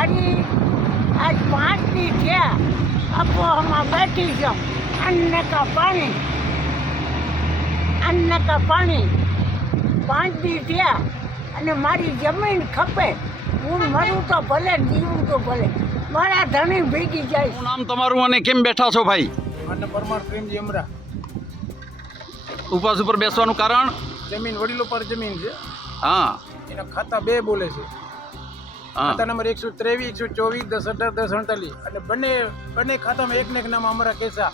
મારી આજ 5 દી થયા અપોહમાં બેઠી છું. અન્ન કા પાણી 5 દી થયા અને મારી જમીન ખપે. હું મરું તો ભલે, જીવું તો ભલે, મારા ધણી ભેગી જાય. શું નામ તમારું અને કેમ બેઠા છો ભાઈ? અને પરમાર પ્રેમજી અમરા. ઉપવાસ ઉપર બેસવાનું કારણ? જમીન વડીલો પર જમીન છે. હા એના ખાતા 2 બોલે છે. હા ખાતા નંબર 123, 124, 1018, 1048 અને બંને ખાતામાં એકને એક નામ અમરા કેસા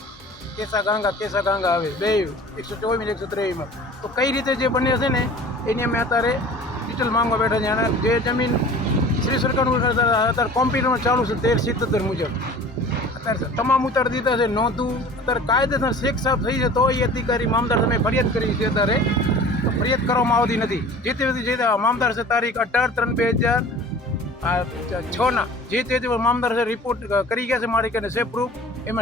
ગાંગા આવે. 2 124 123 તો કઈ રીતે જે બને છે ને એની અમે અત્યારે ડિટેલ માંગવા બેઠા છે. અને જે જમીન શ્રી સરકારનું અત્યારે કોમ્પ્યુટરમાં ચાલુ છે 1377 મુજબ અત્યારે તમામ ઉતાર દીધા છે. નોંધું અત્યારે કાયદેસર શેખ સાહેબ થઈ છે તો એ અધિકારી મામદાર સામે ફરિયાદ કરી છે. અત્યારે તો ફરિયાદ કરવામાં આવતી નથી. જે તે મામદાર છે તારીખ 18/3/2006 જે તે મામદાર છે રિપોર્ટ કરી ગયા છે મારી કરીને છે પ્રૂફ. એમ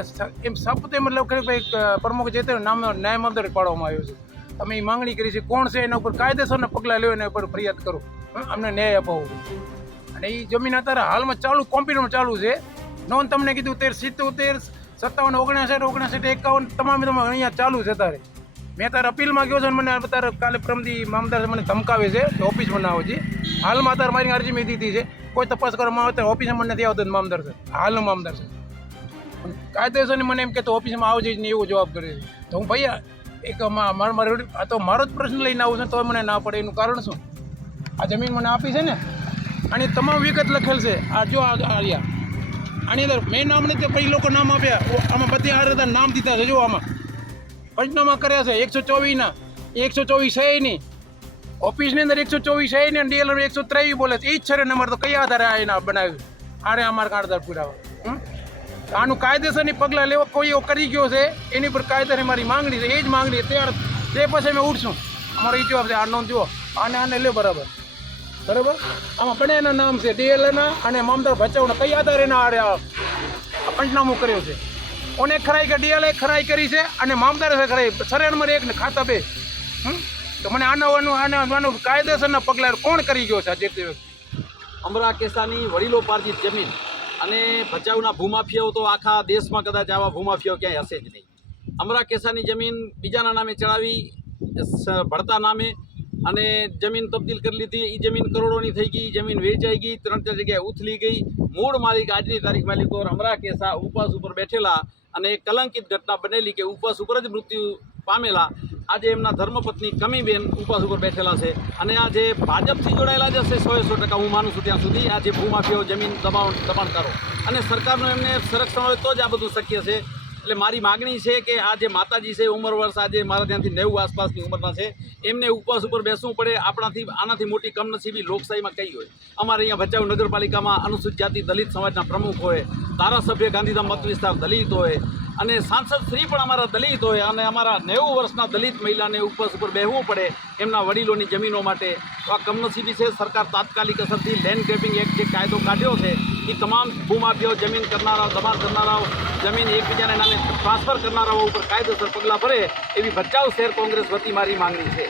શબ્દ મતલબ કે ભાઈ પ્રમુખ જે તે નામ ન્યાય મામદાર પાડવામાં આવ્યો છે. અમે એ માંગણી કરી છે કોણ છે એના ઉપર કાયદેસરના પગલાં લ્યો, એના ઉપર ફરિયાદ કરો, અમને ન્યાય અપાવો. અને એ જમીન અત્યારે હાલમાં ચાલુ કોમ્પ્યુટરમાં ચાલુ છે. નોંધ તમને કીધું 1377, 57, 59, 51 તમામ અહીંયા ચાલુ છે. અત્યારે મેં અત્યારે અપીલમાં ગયો છે અને મને અત્યારે કાલે પ્રમદી મામદાર મને ધમકાવે છે કે ઓફિસ બનાવો છે. હાલમાં અત્યારે મારી અરજી મેં દીધી છે, કોઈ તપાસ કરવામાં આવે તો ઓફિસમાં મને નથી આવતો મામદાર છે, હાલનો મામદાર છે. કાયદેસરની મને એમ કે તો ઓફિસમાં આવજે જ નહીં એવો જવાબ કરે છે. તો હું ભૈયા એક આ તો મારો જ પ્રશ્ન લઈને આવું છું તો મને ના પડે એનું કારણ શું? આ જમીન મને આપી છે ને આની તમામ વિગત લખેલ છે. આ જો આની અંદર મેં નામ નથી, પછી લોકો નામ આપ્યા. આમાં બધી આ નામ દીધા છે. જો આમાં પંચનામા કર્યા છે 124ના, 124 છે નહીં. ઓફિસની અંદર 124 છે નહીં, ડીએલઆર 123 બોલે છે. એ જ છે નંબર. તો કયા આધારે આ એના બનાવ્યું? આરે અમારા આધાર પુરાવા. આનું કાયદેસરની પગલાં લેવા કોઈ એવો કરી ગયો છે એની પર કાયદેસરની મારી માંગણી છે. એ જ માંગણી તે પછી અમે ઉઠશું. અમારો એ જવાબ છે. આ નોંધ જુઓ, આને લે બરાબર. આમાં બંનેના નામ છે, ડીએલએના અને મામદાર ભચાઉના. કઈ આધારે એના આરે પંચનામું કર્યો છે? કોને ખરાઈ કે ડીએલએ ખરાઈ કરી છે અને મામદારે ખરાઈ. સરે નંબર 1 ને ખાતા 2. તો મને આનું કાયદેસરના પગલાં કોણ કરી ગયો છે? આ જે તે અમરા કેસાની વડીલો પાર્જિત જમીન અને ભચાઉના ભૂમાફિયાઓ તો આખા દેશમાં કદાચ આવા ભૂમાફિયાઓ ક્યાંય હશે જ નહીં. અમરા કેસાની જમીન બીજાના નામે ચડાવી, ભળતા નામે, અને જમીન તબદીલ કરી લીધી. એ જમીન કરોડોની થઈ ગઈ, જમીન વેચાઈ ગઈ, 3-4 જગ્યાએ ઉથલી ગઈ. મૂળ માલિક આજની તારીખ માલિકો અમરા કેસા ઉપવાસ ઉપર બેઠેલા અને એક કલંકિત ઘટના બનેલી કે ઉપવાસ ઉપર જ મૃત્યુ પામેલા. આજે એમના ધર્મપત્ની કમીબેન ઉપવાસ ઉપર બેઠેલા છે. અને આ જે ભાજપથી જોડાયેલા જ હશે 100% હું માનું છું ત્યાં સુધી. આ જે ભૂમાફિયાઓ જમીન દબાણકારો અને સરકારનું એમને સંરક્ષણ હોય તો જ આ બધું શક્ય છે. એટલે મારી માગણી છે કે આ જે માતાજી છે ઉંમર વર્ષ આજે મારા ત્યાંથી 90 આસપાસની ઉંમરના છે, એમને ઉપવાસ ઉપર બેસવું પડે. આનાથી મોટી કમનસીબી લોકશાહીમાં કઈ હોય? અમારે અહીંયા ભચાઉ નગરપાલિકામાં અનુસૂચિત જાતિ દલિત સમાજના પ્રમુખ હોય, ધારાસભ્ય ગાંધીધામ મત વિસ્તાર દલિત હોય અને સાંસદ શ્રી પણ અમારા દલિત હોય અને અમારા 90 વર્ષના દલિત મહિલાને ઉપવાસ ઉપર બેસવું પડે એમના વડીલોની જમીનો માટે. તો આ કમનસીબી છે. સરકાર તાત્કાલિક અસરથી લેન્ડ ગ્રેબિંગ એક્ટ જે કાયદો કાઢ્યો છે એ તમામ ભૂમાફિયાઓ, જમીન કરનારાઓ, દબાણ કરનારાઓ, જમીન એકબીજાના નામે ટ્રાન્સફર કરનારાઓ ઉપર કાયદેસર પગલાં ભરે એવી ભચાઉ શહેર કોંગ્રેસ વતી મારી માંગણી છે.